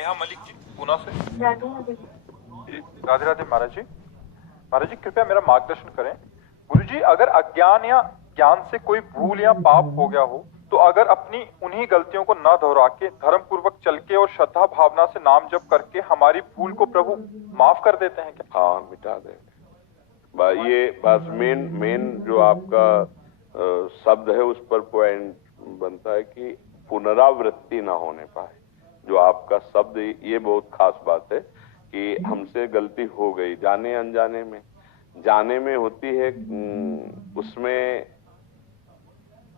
नेहा मलिक जी पूना से। राधे राधे महाराज जी। महाराज जी कृपया मेरा मार्गदर्शन करें। गुरु जी अगर अज्ञान या ज्ञान से कोई भूल या पाप हो गया हो तो अगर अपनी उन्हीं गलतियों को न दोहरा के धर्म पूर्वक चल के और श्रद्धा भावना से नाम जप करके हमारी भूल को प्रभु माफ कर देते हैं क्या? हाँ, मिटा देंगे। ये बस मेन जो आपका शब्द है उस पर पॉइंट बनता है कि पुनरावृत्ति ना होने पाए। जो आपका शब्द, ये बहुत खास बात है कि हमसे गलती हो गई, जाने अनजाने में। जाने में होती है, उसमें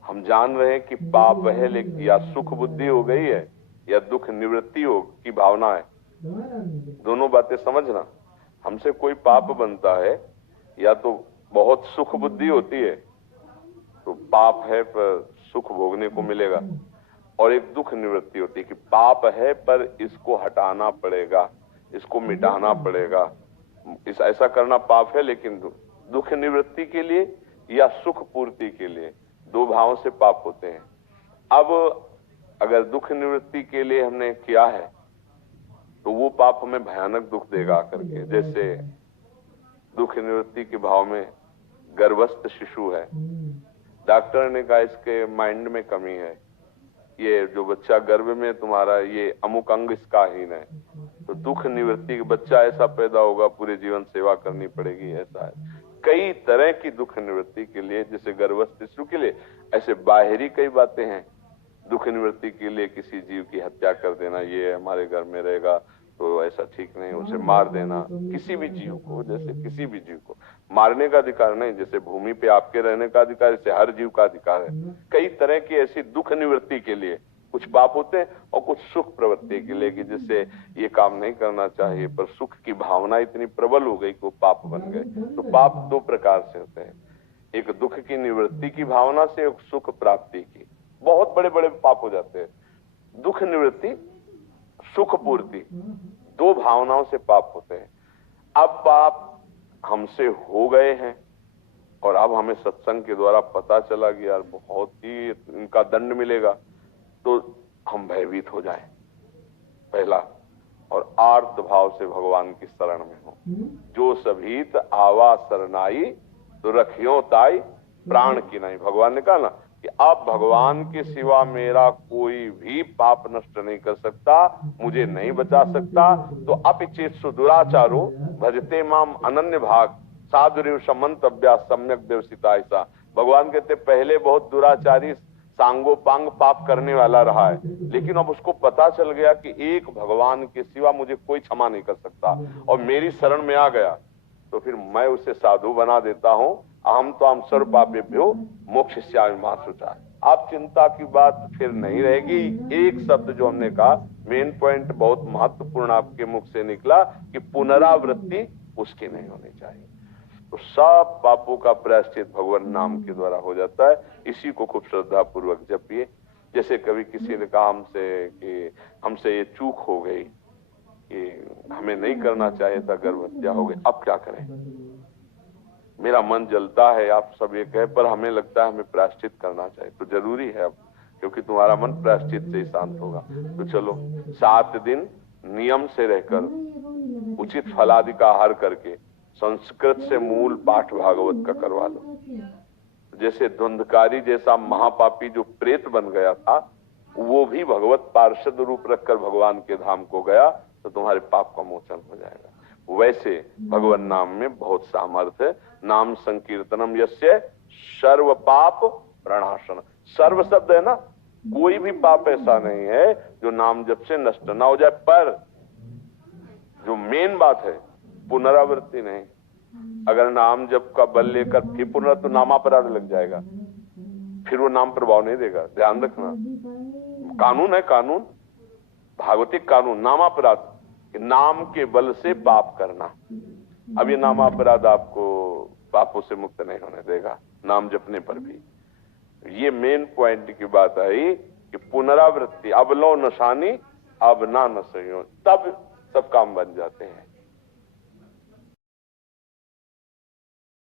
हम जान रहे हैं कि पाप है, लेकिन या सुख बुद्धि हो गई है या दुख निवृत्ति हो की भावना है। दोनों बातें समझना। हमसे कोई पाप बनता है या तो बहुत सुख बुद्धि होती है तो पाप है पर सुख भोगने को मिलेगा, और एक दुख निवृत्ति होती है कि पाप है पर इसको हटाना पड़ेगा, इसको मिटाना पड़ेगा, ऐसा करना पाप है। लेकिन दुख निवृत्ति के लिए या सुख पूर्ति के लिए दो भावों से पाप होते हैं। अब अगर दुख निवृत्ति के लिए हमने किया है तो वो पाप हमें भयानक दुख देगा करके। जैसे दुख निवृत्ति के भाव में गर्भस्थ शिशु है, डॉक्टर ने कहा इसके माइंड में कमी है, ये जो बच्चा गर्भ में तुम्हारा ये अमुक अंग इसका हीन है, तो दुख निवृत्ति के बच्चा ऐसा पैदा होगा, पूरे जीवन सेवा करनी पड़ेगी, ऐसा है। कई तरह की दुख निवृत्ति के लिए, जैसे गर्भस्थ शिशु के लिए, ऐसे बाहरी कई बातें हैं। दुख निवृत्ति के लिए किसी जीव की हत्या कर देना, ये हमारे घर में रहेगा तो ऐसा ठीक नहीं, उसे मार देना। किसी भी जीव को, जैसे किसी भी जीव को मारने का अधिकार नहीं, जैसे भूमि पे आपके रहने का अधिकार, जैसे हर जीव का अधिकार है। कई तरह की ऐसी दुख निवृत्ति के लिए कुछ पाप होते हैं और कुछ सुख प्रवृत्ति के लिए, कि जिससे ये काम नहीं करना चाहिए पर सुख की भावना इतनी प्रबल हो गई कि वो पाप बन गए। तो पाप दो प्रकार से होते हैं, एक दुख की निवृत्ति की भावना से, एक सुख प्राप्ति की। बहुत बड़े बड़े पाप हो जाते हैं। दुख निवृत्ति, सुख पूर्ति, दो भावनाओं से पाप होते हैं। अब पाप हमसे हो गए हैं और अब हमें सत्संग के द्वारा पता चला कि यार बहुत ही इनका दंड मिलेगा, तो हम भयभीत हो जाएं पहला, और आर्त भाव से भगवान की शरण में हो। जो सभीत आवा शरणाई तो रखियो ताई प्राण की नहीं। भगवान ने कहा ना कि आप भगवान के सिवा मेरा कोई भी पाप नष्ट नहीं कर सकता, मुझे नहीं बचा सकता। तो अपिचेत्सु दुराचारो भजते माम अनन्य भाग साधुरिव समंतव्या सम्यक देवसिता। ऐसा भगवान कहते पहले बहुत दुराचारी सांगो पांग पाप करने वाला रहा है, लेकिन अब उसको पता चल गया कि एक भगवान के सिवा मुझे कोई क्षमा नहीं कर सकता और मेरी शरण में आ गया, तो फिर मैं उसे साधु बना देता हूं। अहम तो हम सर्व पापेभ्यो मोक्षयिष्यामि मा शुचा। आप चिंता की बात फिर नहीं रहेगी। एक शब्द जो हमने कहा, मेन पॉइंट बहुत महत्वपूर्ण आपके मुख से निकला कि पुनरावृत्ति उसकी नहीं होनी चाहिए। तो सब पापों का प्रायश्चित भगवान नाम के द्वारा हो जाता है। इसी को खूब श्रद्धा पूर्वक जपिए। जैसे कभी किसी ने कहा हमसे कि हमसे ये चूक हो गई कि हमें नहीं करना चाहिए था, गर्भ हत्या हो गई, अब क्या करें? मेरा मन जलता है, आप सब ये कहे, पर हमें लगता है हमें प्रायश्चित करना चाहिए। तो जरूरी है अब, क्योंकि तुम्हारा मन प्रायश्चित से ही शांत होगा। तो चलो 7 दिन नियम से रहकर उचित फलादि का आहार करके संस्कृत से मूल पाठ भागवत का करवा लो। जैसे धुंधकारी जैसा महापापी जो प्रेत बन गया था, वो भी भगवत पार्षद रूप रखकर भगवान के धाम को गया, तो तुम्हारे पाप का मोचन हो जाएगा। वैसे भगवान नाम में बहुत सामर्थ्य है। नाम संकीर्तनम यस्य सर्व पाप प्रणाशन। सर्व शब्द है ना, कोई भी पाप ऐसा नहीं है जो नाम जप से नष्ट ना हो जाए। पर जो मेन बात है पुनरावृत्ति नहीं। अगर नाम जप का बल लेकर फिर पुनः, तो नामापराध लग जाएगा, फिर वो नाम प्रभाव नहीं देगा। ध्यान रखना, कानून है, कानून भागवतिक कानून, नामापराध, नाम के बल से पाप करना। अब ये नामापराध आपको पापों से मुक्त नहीं होने देगा नाम जपने पर भी। ये मेन पॉइंट की बात आई कि पुनरावृत्ति, अब लो नशानी अब ना नशयो, तब सब काम बन जाते हैं।